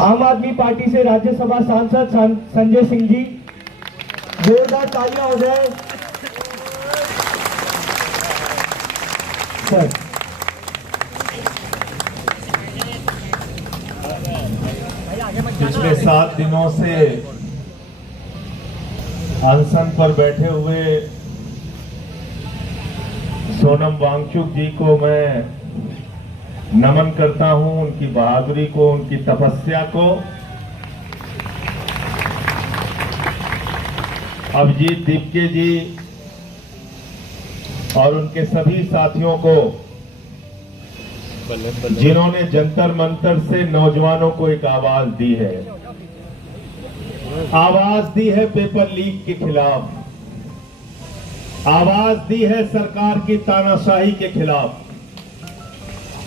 आम आदमी पार्टी से राज्यसभा सांसद संजय सिंह जी, जोरदार तालियां हो जाए सर। पिछले 7 दिनों से अनशन पर बैठे हुए सोनम वांगचुक जी को मैं नमन करता हूं, उनकी बहादुरी को, उनकी तपस्या को। अभिजीत दीपके जी और उनके सभी साथियों को, जिन्होंने जंतर मंतर से नौजवानों को एक आवाज दी है, आवाज दी है पेपर लीक के खिलाफ, आवाज दी है सरकार की तानाशाही के खिलाफ।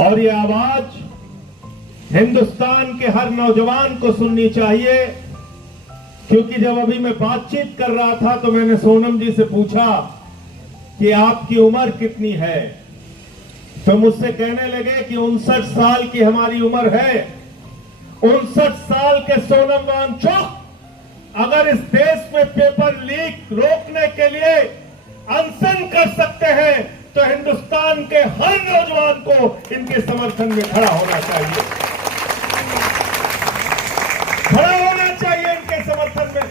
और ये आवाज हिंदुस्तान के हर नौजवान को सुननी चाहिए, क्योंकि जब अभी मैं बातचीत कर रहा था तो मैंने सोनम जी से पूछा कि आपकी उम्र कितनी है, तो मुझसे कहने लगे कि 59 साल की हमारी उम्र है। 59 साल के सोनम वांगचुक अगर इस देश में पेपर लीक रोकने के लिए अनशन कर सकते हैं, तो हिंदुस्तान के हर नौजवान को इनके समर्थन में खड़ा होना चाहिए, खड़ा होना चाहिए इनके समर्थन में।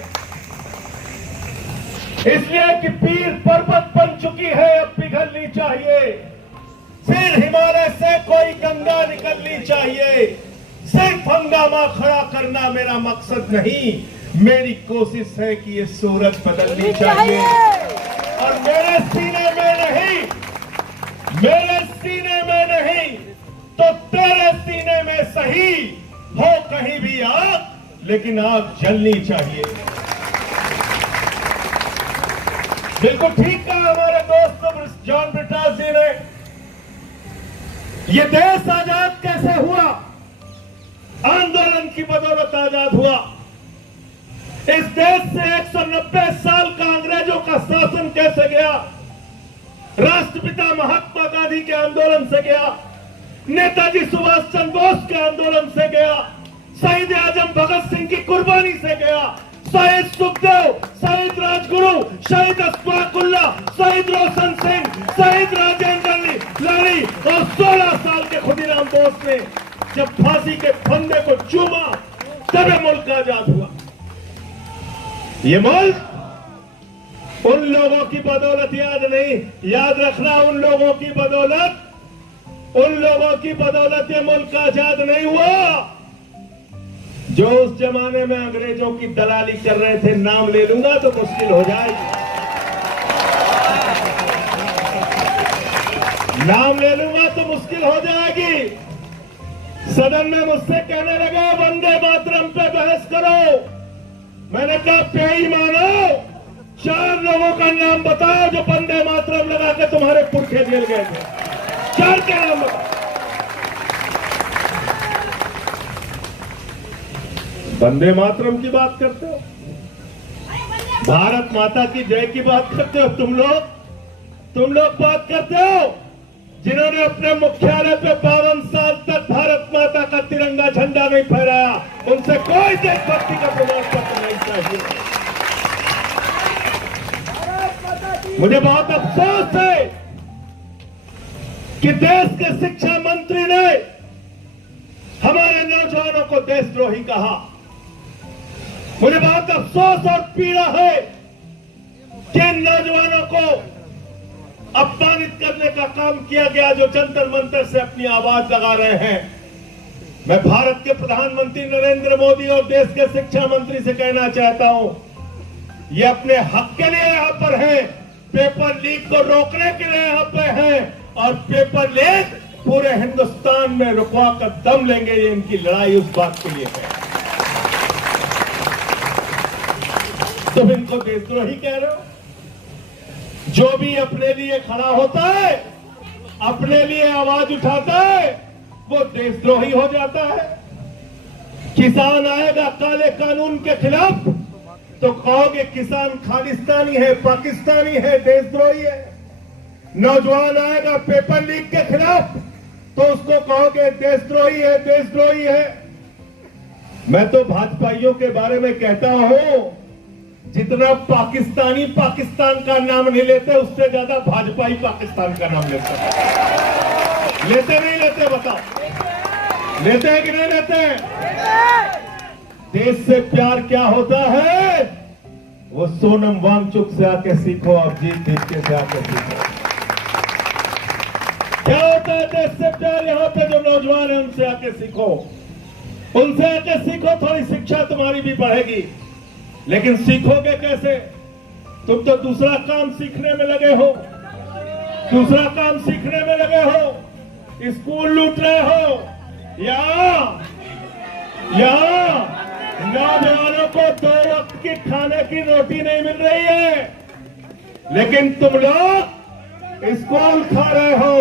इसलिए कि पीर पर्वत बन चुकी है, अब पिघलनी चाहिए। फिर हिमालय से कोई गंगा निकलनी चाहिए। सिर्फ हंगामा खड़ा करना मेरा मकसद नहीं, मेरी कोशिश है कि ये सूरत बदलनी चाहिए। और मेरे सीने में नहीं, मेरे सीने में नहीं तो तेरे सीने में सही हो कहीं भी आग, लेकिन आग जलनी चाहिए। बिल्कुल ठीक कहा हमारे दोस्त जॉन ब्रिटास जी ने। ये देश आजाद कैसे हुआ? आंदोलन की बदौलत आजाद हुआ। इस देश से 190 साल का अंग्रेजों का शासन कैसे गया? राष्ट्रपिता महात्मा गांधी के आंदोलन से गया, नेताजी सुभाष चंद्र बोस के आंदोलन से गया, शहीद आजम भगत सिंह की कुर्बानी से गया, शहीद सुखदेव, शहीद राजगुरु, शहीद अशफाकुल्ला, शहीद रोशन सिंह, शहीद राजेंद्र लारी और 16 साल के खुदीराम बोस ने जब फांसी के फंदे को चूमा, तब मुल्क आजाद हुआ। ये मुल्क उन लोगों की बदौलत याद नहीं, याद रखना, उन लोगों की बदौलत, उन लोगों की बदौलत ये मुल्क आजाद नहीं हुआ जो उस जमाने में अंग्रेजों की दलाली कर रहे थे। नाम ले लूंगा तो मुश्किल हो जाएगी, नाम ले लूंगा तो मुश्किल हो जाएगी। सदन में मुझसे कहने लगा वंदे मातरम पे बहस करो। मैंने कहा पेई मानो, 4 लोगों का नाम बताओ जो वंदे मातरम लगा के तुम्हारे पुरखे जेल गए थे। 4 के नाम बताओ। वंदे मातरम की बात करते हो, भारत माता की जय की बात करते हो, तुम लोग बात करते हो जिन्होंने अपने मुख्यालय पे 52 साल तक भारत माता का तिरंगा झंडा नहीं फहराया। उनसे कोई देशभक्ति का प्रमाण पत्र नहीं चाहिए। मुझे बहुत अफसोस है कि देश के शिक्षा मंत्री ने हमारे नौजवानों को देशद्रोही कहा। मुझे बहुत अफसोस और पीड़ा है कि इन नौजवानों को अपमानित करने का काम किया गया जो जंतर मंतर से अपनी आवाज लगा रहे हैं। मैं भारत के प्रधानमंत्री नरेंद्र मोदी और देश के शिक्षा मंत्री से कहना चाहता हूं, ये अपने हक के लिए यहां पर है, पेपर लीक को रोकने के लिए यहां पे है, और पेपर लीक पूरे हिंदुस्तान में रुकवा कर दम लेंगे। ये इनकी लड़ाई उस बात के लिए है। तुम इनको देशद्रोही कह रहे हो? जो भी अपने लिए खड़ा होता है, अपने लिए आवाज उठाता है, वो देशद्रोही हो जाता है। किसान आएगा काले कानून के खिलाफ तो कहोगे किसान खालिस्तानी है, पाकिस्तानी है, देशद्रोही है। नौजवान आएगा पेपर लीक के खिलाफ तो उसको कहोगे देशद्रोही है, देशद्रोही है। मैं तो भाजपाइयों के बारे में कहता हूं, जितना पाकिस्तानी पाकिस्तान का नाम नहीं लेते, उससे ज्यादा भाजपाई पाकिस्तान का नाम लेते हैं। लेते नहीं लेते? बताओ, लेते हैं कि नहीं लेते? देश से प्यार क्या होता है, वो सोनम वांगचुक से आके सीखो, अभिजीत दीपके से आके सीखो। क्या होता है देश से प्यार? यहाँ पे जो नौजवान है उनसे आके सीखो, उनसे आके सीखो, थोड़ी शिक्षा तुम्हारी भी बढ़ेगी। लेकिन सीखोगे कैसे? तुम तो दूसरा काम सीखने में लगे हो, दूसरा काम सीखने में लगे हो, स्कूल लूट रहे हो, या नौजवानों को 2 वक्त की खाने की रोटी नहीं मिल रही है, लेकिन तुम लोग स्कूल खा रहे हो,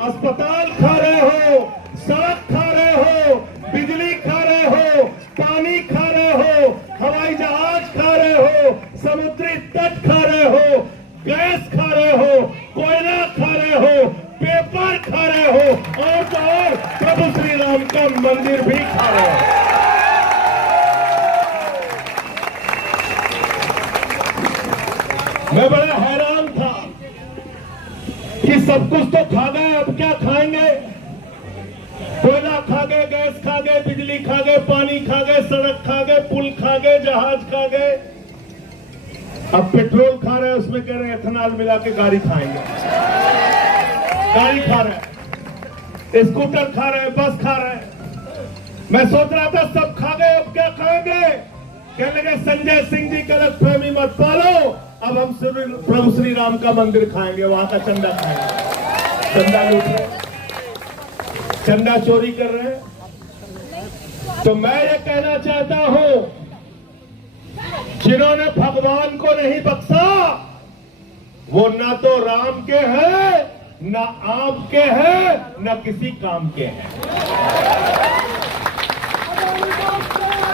अस्पताल खा रहे हो, सड़क खा रहे हो, बिजली खा रहे हो, पानी खा रहे हो, हवाई जहाज खा रहे हो, समुद्री तट खा रहे हो, गैस खा रहे हो, कोयला खा रहे हो, पेपर खा रहे हो, और तो और प्रभु श्री राम का मंदिर भी खा रहे हो। मैं बड़ा हैरान था कि सब कुछ तो खा गए, अब क्या खाएंगे? कोयला खा गए, गैस खा गए, बिजली खा गए, पानी खा गए, सड़क खा गए, पुल खा गए, जहाज खा गए, अब पेट्रोल खा रहे हैं, उसमें कह रहे हैं एथेनॉल मिला के गाड़ी खाएंगे। गाड़ी खा रहे हैं, स्कूटर खा रहे हैं, बस खा रहे हैं। मैं सोच रहा था सब खा गए, अब क्या खाएंगे? कहने लगे संजय सिंह जी गलतफहमी मत पालो, अब हम प्रभु श्री राम का मंदिर खाएंगे, वहां का चंदा खाएंगे। चंदा लूट रहे, चंदा चोरी कर रहे हैं। तो मैं ये कहना चाहता हूं, जिन्होंने भगवान को नहीं बख्शा, वो ना तो राम के हैं, ना आपके हैं, ना किसी काम के हैं।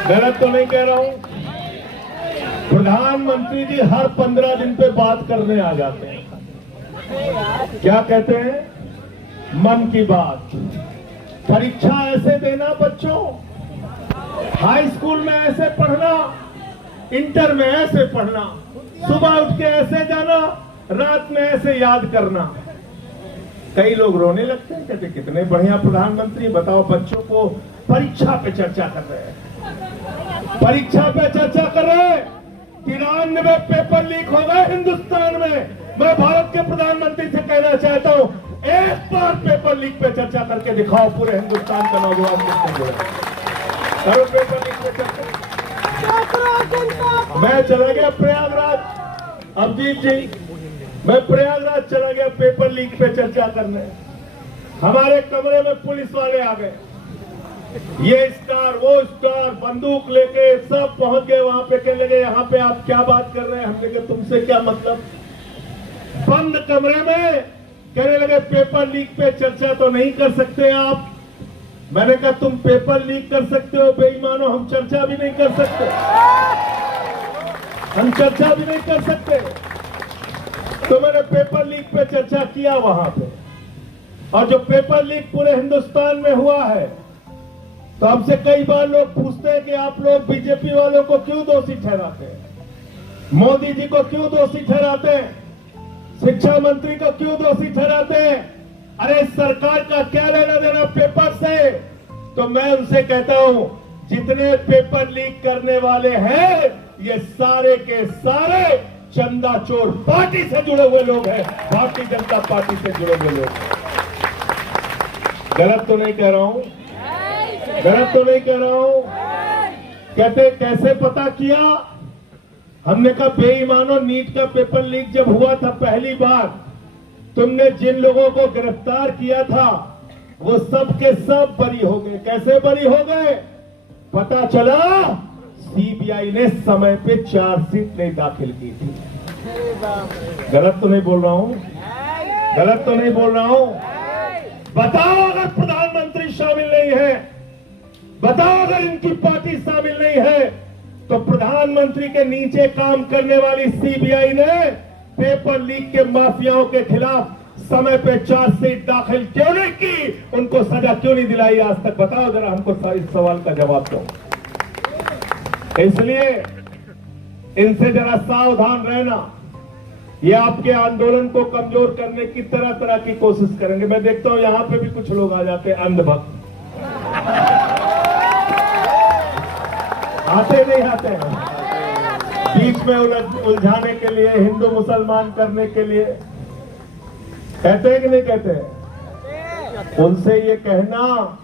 गलत तो नहीं कह रहा हूं? प्रधानमंत्री जी हर 15 दिन पे बात करने आ जाते हैं। क्या कहते हैं? मन की बात। परीक्षा ऐसे देना बच्चों, हाई स्कूल में ऐसे पढ़ना, इंटर में ऐसे पढ़ना, सुबह उठ के ऐसे जाना, रात में ऐसे याद करना। कई लोग रोने लगते हैं, कहते कितने बढ़िया प्रधानमंत्री, बताओ बच्चों को परीक्षा पे चर्चा कर रहे हैं, परीक्षा पे चर्चा कर रहे हैं। 93 पेपर लीक हो गए हिंदुस्तान में। मैं भारत के प्रधानमंत्री से कहना चाहता हूं, एक बार पेपर लीक पे चर्चा करके दिखाओ, पूरे हिंदुस्तान का नौजवान किसने जुड़े। करो पेपर लीक पे चर्चा। मैं चला गया प्रयागराज, अभिजीत जी, मैं प्रयागराज चला गया पेपर लीक पे चर्चा करने। हमारे कमरे में पुलिस वाले आ गए, ये स्टार वो स्टार, बंदूक लेके सब पहुंच गए वहां पे। कहने लगे यहाँ पे आप क्या बात कर रहे हैं? हमने कहा तुमसे क्या मतलब? बंद कमरे में कहने लगे पेपर लीक पे चर्चा तो नहीं कर सकते आप। मैंने कहा तुम पेपर लीक कर सकते हो बेईमानो, हम चर्चा भी नहीं कर सकते, हम चर्चा भी नहीं कर सकते। तो मैंने पेपर लीक पे चर्चा किया वहां पे, और जो पेपर लीक पूरे हिंदुस्तान में हुआ है, तो हमसे कई बार लोग पूछते हैं कि आप लोग बीजेपी वालों को क्यों दोषी ठहराते हैं, मोदी जी को क्यों दोषी ठहराते हैं, शिक्षा मंत्री को क्यों दोषी ठहराते हैं? अरे सरकार का क्या लेना देना पेपर से? तो मैं उनसे कहता हूं, जितने पेपर लीक करने वाले हैं, ये सारे के सारे चंदा चोर पार्टी से जुड़े हुए लोग हैं, भारतीय जनता पार्टी से जुड़े हुए लोग। गलत तो नहीं कह रहा हूं? गलत तो नहीं कह रहा हूं? कहते कैसे पता किया? हमने कहा बेईमानों, नीट का पेपर लीक जब हुआ था पहली बार, तुमने जिन लोगों को गिरफ्तार किया था वो सब के सब बरी हो गए। कैसे बरी हो गए? पता चला सीबीआई ने समय पे चार्जशीट नहीं दाखिल की थी। गलत तो नहीं बोल रहा हूं? गलत तो नहीं बोल रहा हूं? बताओ अगर प्रधानमंत्री शामिल नहीं है, बताओ अगर इनकी पार्टी शामिल नहीं है, तो प्रधानमंत्री के नीचे काम करने वाली सीबीआई ने पेपर लीक के माफियाओं के खिलाफ समय पे चार्जशीट दाखिल क्यों नहीं की? उनको सजा क्यों नहीं दिलाई आज तक? बताओ जरा हमको इस सवाल का जवाब दो। इसलिए इनसे जरा सावधान रहना। ये आपके आंदोलन को कमजोर करने की तरह तरह की कोशिश करेंगे। मैं देखता हूं यहां पे भी कुछ लोग आ जाते हैं अंधभक्त। आते नहीं आते हैं, बीच में उलझाने के लिए, हिंदू मुसलमान करने के लिए। कहते हैं कि नहीं कहते हैं? उनसे ये कहना,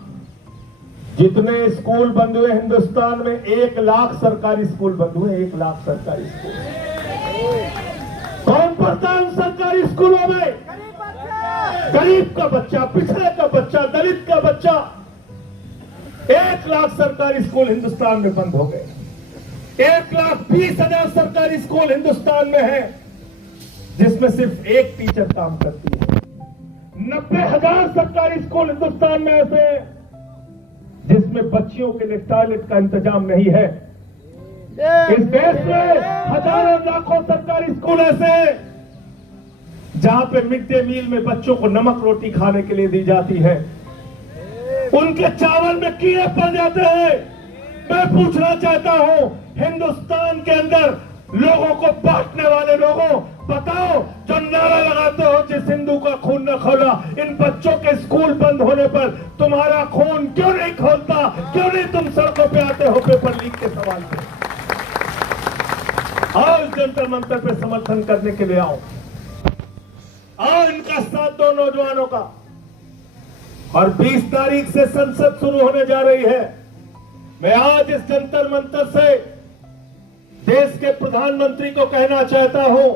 जितने स्कूल बंद हुए हिंदुस्तान में, 1 लाख सरकारी स्कूल बंद हुए, 1 लाख सरकारी स्कूल। कौन पढ़ता है उन सरकारी स्कूलों में? गरीब का बच्चा, पिछड़े का बच्चा, दलित का बच्चा। 1 लाख सरकारी स्कूल हिंदुस्तान में बंद हो गए। 1,20,000 सरकारी स्कूल हिंदुस्तान में है, जिसमें सिर्फ एक टीचर काम करती है। 90,000 सरकारी स्कूल हिंदुस्तान में ऐसे हैं जिसमें बच्चियों के लिए टॉयलेट का इंतजाम नहीं है। इस देश में हजारों लाखों सरकारी स्कूल ऐसे हैं जहां पे मिड डे मील में बच्चों को नमक रोटी खाने के लिए दी जाती है, उनके चावल में कीड़े पड़ जाते हैं। मैं पूछना चाहता हूं, हिंदुस्तान के अंदर लोगों को बांटने वाले लोगों, बताओ, जो नारा लगाते हो जिस हिंदू का खून न खोला, इन बच्चों के स्कूल बंद होने पर तुम्हारा खून क्यों नहीं खोलता? क्यों नहीं तुम सड़कों पे आते हो पेपर लीक के सवाल पे? आओ इस जंतर मंतर पे समर्थन करने के लिए आओ इनका साथ दो नौजवानों का। और 20 तारीख से संसद शुरू होने जा रही है। मैं आज इस जंतर मंतर से देश के प्रधानमंत्री को कहना चाहता हूं,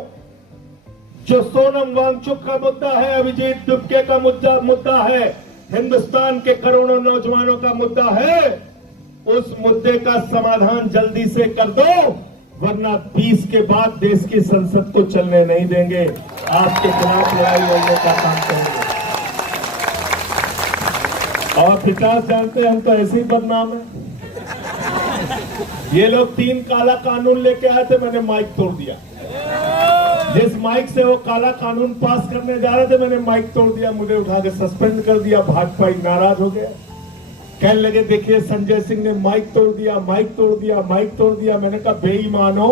जो सोनम वांगचुक का मुद्दा है, अभिजीत दुबके का मुद्दा है, हिंदुस्तान के करोड़ों नौजवानों का मुद्दा है, उस मुद्दे का समाधान जल्दी से कर दो, वरना 20 के बाद देश की संसद को चलने नहीं देंगे। आपके खिलाफ लड़ाई लड़ने का काम करेंगे। और विकास जानते हैं, हम तो ऐसे ही बदनाम है। ये लोग 3 काला कानून लेके आए थे, मैंने माइक तोड़ दिया। जिस माइक से वो काला कानून पास करने जा रहे थे, मैंने माइक तोड़ दिया, मुझे उठा के सस्पेंड कर दिया। भाजपा नाराज हो गया, कहने लगे देखिए संजय सिंह ने माइक तोड़ दिया, माइक तोड़ दिया, माइक तोड़ दिया। मैंने कहा बेईमानो,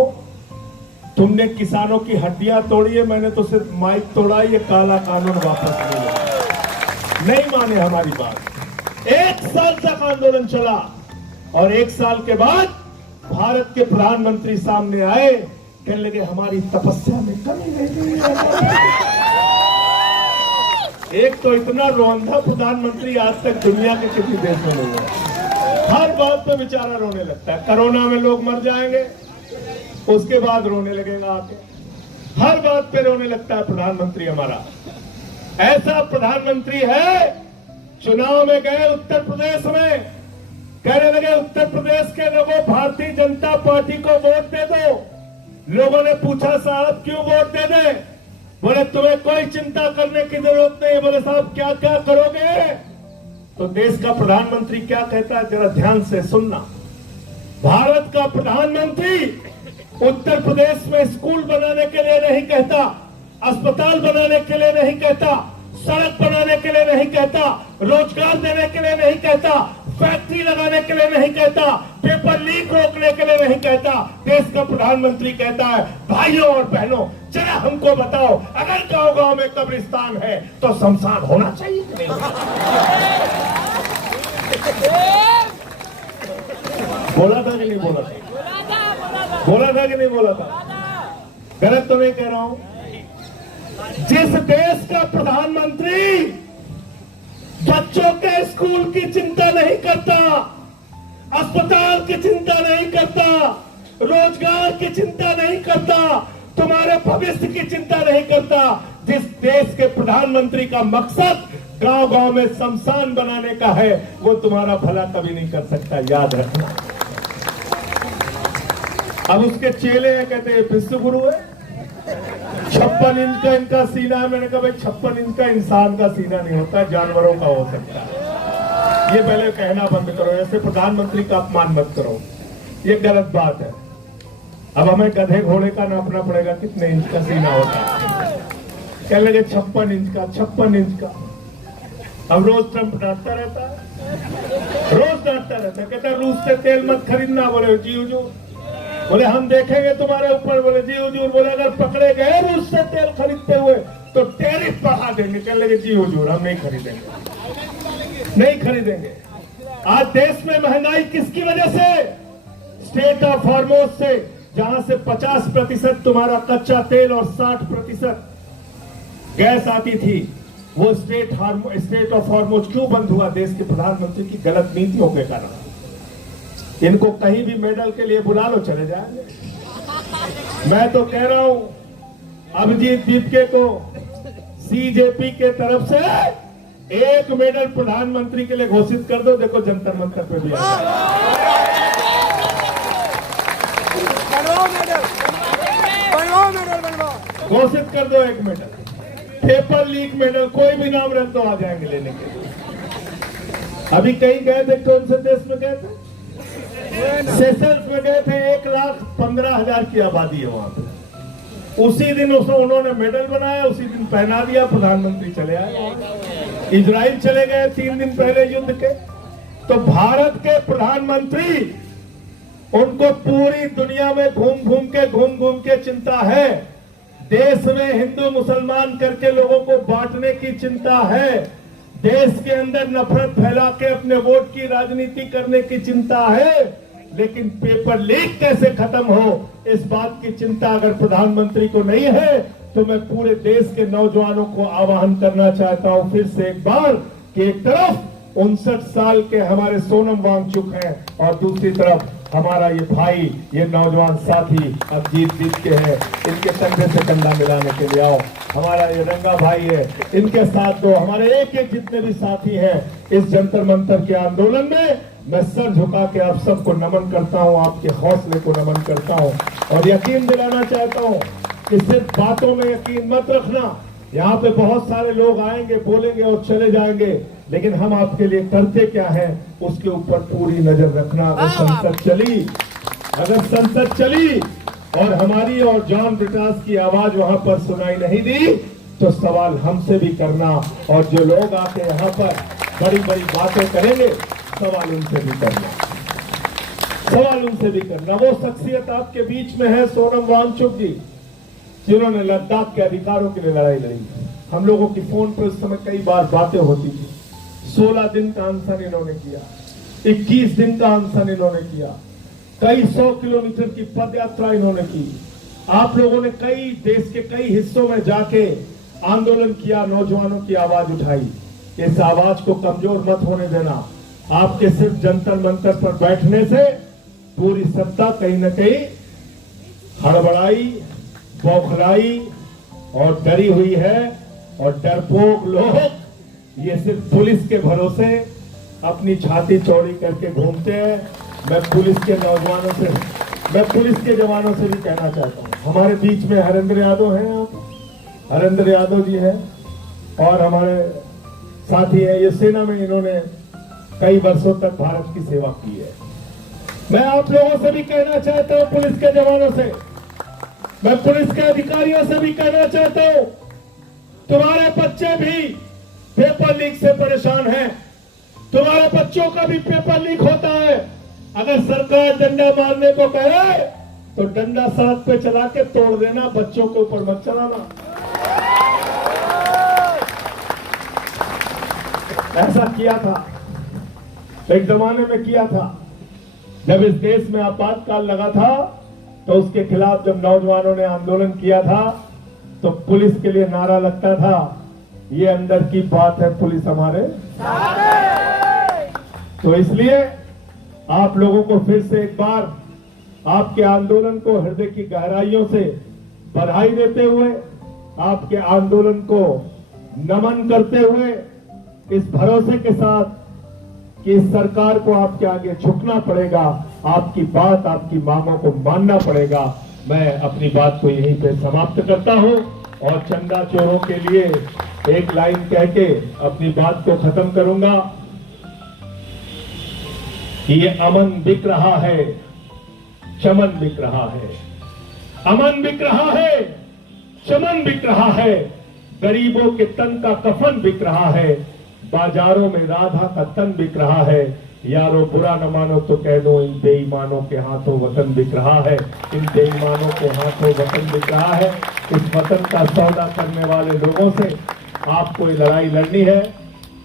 तुमने किसानों की हड्डियां तोड़ी है, मैंने तो सिर्फ माइक तोड़ा, ये काला कानून वापस ले लिया। नहीं माने हमारी बात। 1 साल तक आंदोलन चला और 1 साल के बाद भारत के प्रधानमंत्री सामने आए, कहने लगे हमारी तपस्या में कमी नहीं है। एक तो इतना रोंधा प्रधानमंत्री आज तक दुनिया के किसी देश में नहीं है। हर बात पे बेचारा रोने लगता है। कोरोना में लोग मर जाएंगे, उसके बाद रोने लगेगा आके। हर बात पे रोने लगता है प्रधानमंत्री हमारा। ऐसा प्रधानमंत्री है, चुनाव में गए उत्तर प्रदेश में, कहने लगे उत्तर प्रदेश के लोगों, भारतीय जनता पार्टी को वोट दे दो। लोगों ने पूछा साहब क्यों वोट दे दे? बोले तुम्हें कोई चिंता करने की जरूरत नहीं। बोले साहब क्या क्या करोगे? तो देश का प्रधानमंत्री क्या कहता है, जरा ध्यान से सुनना। भारत का प्रधानमंत्री उत्तर प्रदेश में स्कूल बनाने के लिए नहीं कहता, अस्पताल बनाने के लिए नहीं कहता, सड़क बनाने के लिए नहीं कहता, रोजगार देने के लिए नहीं कहता, फैक्ट्री लगाने के लिए नहीं कहता, पेपर लीक रोकने के लिए नहीं कहता। देश का प्रधानमंत्री कहता है भाइयों और बहनों, जरा हमको बताओ, अगर गांव गांव में कब्रिस्तान है तो शमशान होना चाहिए कि नहीं? बोला था कि नहीं बोला था? बोला था कि नहीं बोला था? गलत तो नहीं कह रहा हूं। जिस देश का प्रधानमंत्री बच्चों के स्कूल की चिंता नहीं करता, अस्पताल की चिंता नहीं करता, रोजगार की चिंता नहीं करता, तुम्हारे भविष्य की चिंता नहीं करता, जिस देश के प्रधानमंत्री का मकसद गांव गांव में शमशान बनाने का है, वो तुम्हारा भला कभी नहीं कर सकता, याद रखना। अब उसके चेले हैं, कहते हैं विश्व गुरु है, 56 इंच का इनका सीना है। मैंने कहा भाई 56 इंच का इंसान का सीना नहीं होता, जानवरों का हो सकता है। ये पहले कहना बंद करो, ऐसे प्रधानमंत्री का अपमान मत करो, ये गलत बात है। अब हमें गधे घोड़े का नापना पड़ेगा कितने इंच का सीना होता है। कहने लगे 56 इंच का, 56 इंच का। अब रोज ट्रंप डांटता रहता है, रोज डांटता रहता है, कहता है रूस से तेल मत खरीदना। बोले जी हुजूर, बोले हम देखेंगे तुम्हारे ऊपर। बोले जी हुजूर। बोले अगर पकड़े गए रूस से तेल खरीदते हुए तो टैरिफ बढ़ा देंगे। कह लगे जी हुजूर हम नहीं खरीदेंगे, नहीं खरीदेंगे। आज देश में महंगाई किसकी वजह से? स्टेट ऑफ हॉर्मोज से, जहां से 50% तुम्हारा कच्चा तेल और 60% गैस आती थी। वो स्टेट ऑफ हॉर्मोज क्यों बंद हुआ? देश के प्रधानमंत्री की गलत नीतियों के कारण। इनको कहीं भी मेडल के लिए बुला लो, चले जाएंगे। मैं तो कह रहा हूं अभिजीत दीपके को सीजेपी के तरफ से एक मेडल प्रधानमंत्री के लिए घोषित कर दो। देखो जंतर मंतर पे भी घोषित कर दो एक मेडल। पेपर लीक मेडल, कोई भी नाम रख दो, आ जाएंगे लेने के लिए। अभी कहीं गए थे, कौन से देश में गए थे? सेशल्स में गए थे। 1,15,000 की आबादी है वहां पे। उसी दिन उन्होंने मेडल बनाया, उसी दिन पहना दिया, प्रधानमंत्री चले आए। इजराइल चले गए 3 दिन पहले युद्ध के। तो भारत के प्रधानमंत्री, उनको पूरी दुनिया में घूम घूम के चिंता है। देश में हिंदू मुसलमान करके लोगों को बांटने की चिंता है। देश के अंदर नफरत फैला के अपने वोट की राजनीति करने की चिंता है। लेकिन पेपर लीक कैसे खत्म हो, इस बात की चिंता अगर प्रधानमंत्री को नहीं है, तो मैं पूरे देश के नौजवानों को आह्वान करना चाहता हूं फिर से एक बार कि एक तरफ 59 साल के हमारे सोनम वांगचुक हैं और दूसरी तरफ हमारा ये भाई, ये नौजवान साथी अभिजीत दीपके हैं। इनके कंधे से कंधा मिलाने के लिए आओ। हमारा ये रंगा भाई है, इनके साथ दो। हमारे एक एक जितने भी साथी हैं इस जंतर मंतर के आंदोलन में, मैं सर झुका के आप सबको नमन करता हूं, आपके हौसले को नमन करता हूं और यकीन दिलाना चाहता हूं कि सिर्फ बातों में यकीन मत रखना। यहाँ पे बहुत सारे लोग आएंगे, बोलेंगे और चले जाएंगे, लेकिन हम आपके लिए करते क्या है उसके ऊपर पूरी नजर रखना। अगर संसद चली और हमारी और जॉन ब्रिटास की आवाज वहां पर सुनाई नहीं दी, तो सवाल हमसे भी करना। और जो लोग आके यहाँ पर बड़ी बड़ी बातें करेंगे, सवाल उनसे भी करना, सवाल उनसे भी करना। वो शख्सियत आपके बीच में है सोनम वांगचुक जी, जिन्होंने लद्दाख के अधिकारों के लिए लड़ाई लड़ी। हम लोगों की फोन पर उस समय कई बार बातें होती थी। 16 दिन का अनशन इन्होंने किया, 21 दिन का अनशन इन्होंने किया, कई 100 किलोमीटर की पद यात्रा इन्होंने की। आप लोगों ने कई देश के कई हिस्सों में जाके आंदोलन किया, नौजवानों की आवाज उठाई। इस आवाज को कमजोर मत होने देना। आपके सिर्फ जंतर मंतर पर बैठने से पूरी सत्ता कहीं न कहीं हड़बड़ाई, बौखलाई और डरी हुई है। और डरपोक लोग ये सिर्फ पुलिस के भरोसे अपनी छाती चौड़ी करके घूमते हैं। मैं पुलिस के नौजवानों से, मैं पुलिस के जवानों से भी कहना चाहता हूँ, हमारे बीच में हरेंद्र यादव हैं, आप हरेंद्र यादव जी हैं और हमारे साथी हैं। ये सेना में इन्होंने कई वर्षों तक भारत की सेवा की है। मैं आप लोगों से भी कहना चाहता हूँ, पुलिस के जवानों से, मैं पुलिस के अधिकारियों से भी कहना चाहता हूं, तुम्हारे बच्चे भी पेपर लीक से परेशान हैं। तुम्हारे बच्चों का भी पेपर लीक होता है। अगर सरकार डंडा मारने को कहे तो डंडा साथ पे चला के तोड़ देना, बच्चों के ऊपर मत चलाना। ऐसा किया था, एक जमाने में किया था, जब इस देश में आपातकाल लगा था, तो उसके खिलाफ जब नौजवानों ने आंदोलन किया था तो पुलिस के लिए नारा लगता था, ये अंदर की बात है, पुलिस हमारे। तो इसलिए आप लोगों को फिर से एक बार आपके आंदोलन को हृदय की गहराइयों से बधाई देते हुए, आपके आंदोलन को नमन करते हुए, इस भरोसे के साथ कि इस सरकार को आपके आगे झुकना पड़ेगा, आपकी बात, आपकी मांगों को मानना पड़ेगा, मैं अपनी बात को यहीं पे समाप्त करता हूं और चंदा चोरों के लिए एक लाइन कह के अपनी बात को खत्म करूंगा कि ये अमन बिक रहा है, चमन बिक रहा है। अमन बिक रहा है, चमन बिक रहा है, गरीबों के तन का कफन बिक रहा है, बाजारों में राधा का तन बिक रहा है। यारो बुरा न मानो तो कह दो, इन बेईमानों के हाथों वतन बिक रहा है, इन बेईमानों के हाथों वतन बिक रहा है। इस वतन का सौदा करने वाले लोगों से आपको ये लड़ाई लड़नी है।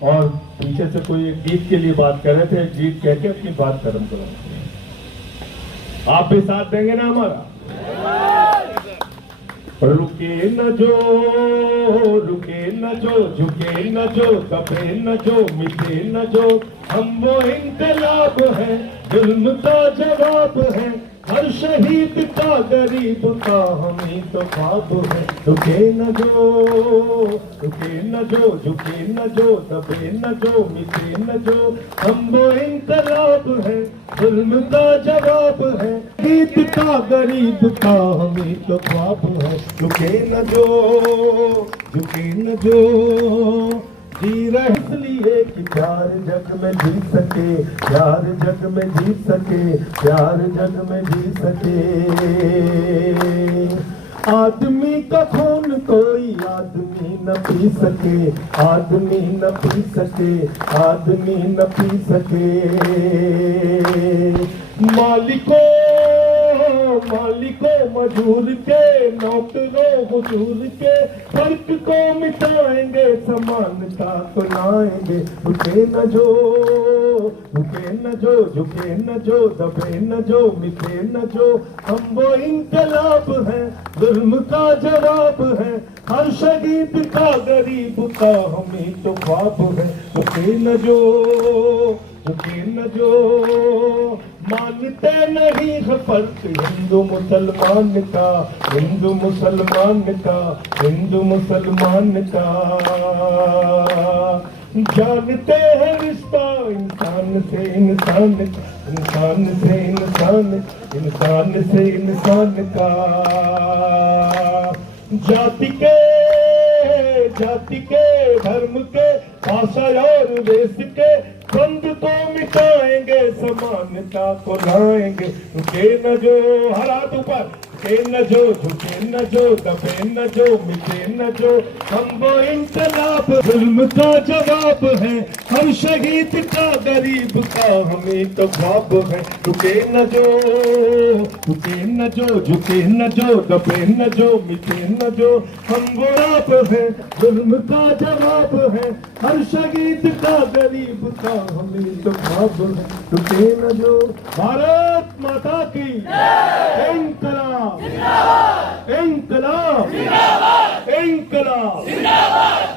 और पीछे से कोई एक गीत के लिए बात कर रहे थे, एक गीत कह के अपनी बात खत्म करो। आप भी साथ देंगे ना हमारा? रुके न जो, रुके न जो, झुके न जो, दबे न जो, मिटे न जो, हम वो इनकलाब है, जुल्म का जवाब है, हर शहीद का गरीब का हम ही तो ख्वाब है। रुके न जो, रुके न जो, झुके न जो, दबे न जो, मिटे न जो, हम वो इनकलाब है, जुल्म का जवाब है, गीत का गरीब का हम ही तो ख्वाब है। रुके न जो, झुके न जो, जी रहे इसलिए कि प्यार जग में जीत सके, प्यार जग में जीत सके, प्यार जग में जीत सके। आदमी का खून कोई आदमी न पी सके, आदमी न पी सके, आदमी न पी सके। मालिको, मालिको मजूर के, नौकरों हुजूर के, फर्क को मिटाएंगे, समानता को लाएंगे। रुके न जो, रुके न जो, झुके न जो, दबे न जो, मिटे न जो, हम वो इनकलाब है, जुल्म का जवाब है, हर शहीद का गरीब का हम ही तो ख्वाब है। रुके न जो, रुके न जो, मानते नहीं है फर्क हिंदू मुसलमान का, हिंदू मुसलमान का, हिंदू मुसलमान का। जानते हैं रिश्ता इंसान से इंसान, इंसान से इंसान, इंसान से इंसान का। जाति के, जाति के, धर्म के, भाषा और देश के बंद को मिटाएंगे, समानता को लाएंगे। रुके न जो, हर हाथ ऊपर, रुके न जो, झुके न जो, दबे न जो, मिटे न जो, हम वो इनकलाब, जुल्म का जवाब है, हर शहीद का गरीब का हमें तो ख्वाब है। रुके न जो, रुके न जो, झुके न जो, दबे न जो, मिटे न जो, हम वो आप है, जुल्म का जवाब है, हर शहीद का गरीब का हमें तो ख्वाब है। रुके न जो। भारत माता की इंकलाब, इंकलाब, इंकलाब, जिंदाबाद।